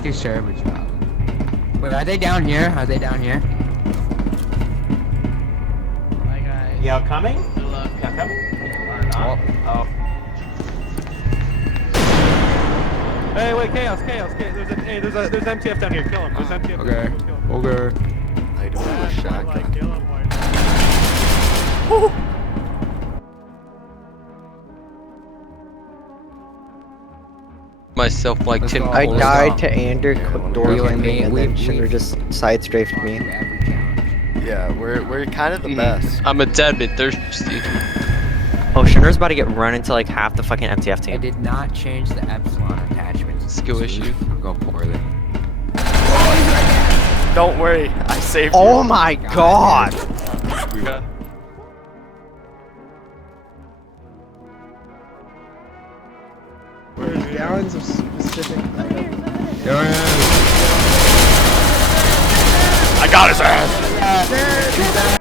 not too sure which one. Wait, are they down here? Are they down here? Hi guys. Y'all coming? Good luck. Y'all coming? Or not? Oh. Hey, wait, chaos. There's MTF down here. Kill him. There's MTF. Okay. Kill him. Okay. I don't have a shotgun. Kill him, boy. Myself like Tim. I Hold died on. to Ander door We- climbing, and then we- Sugar just side-strafed me. Every challenge. Yeah, we're kind of the best. I'm a tad bit thirsty. Oh, Shinra's about to get run into like half the fucking MTF I team. did not change the epsilon attachments. Skill issue. Go poorly. Don't worry, I saved you. Oh my god! Gallons of specific item. I got his ass!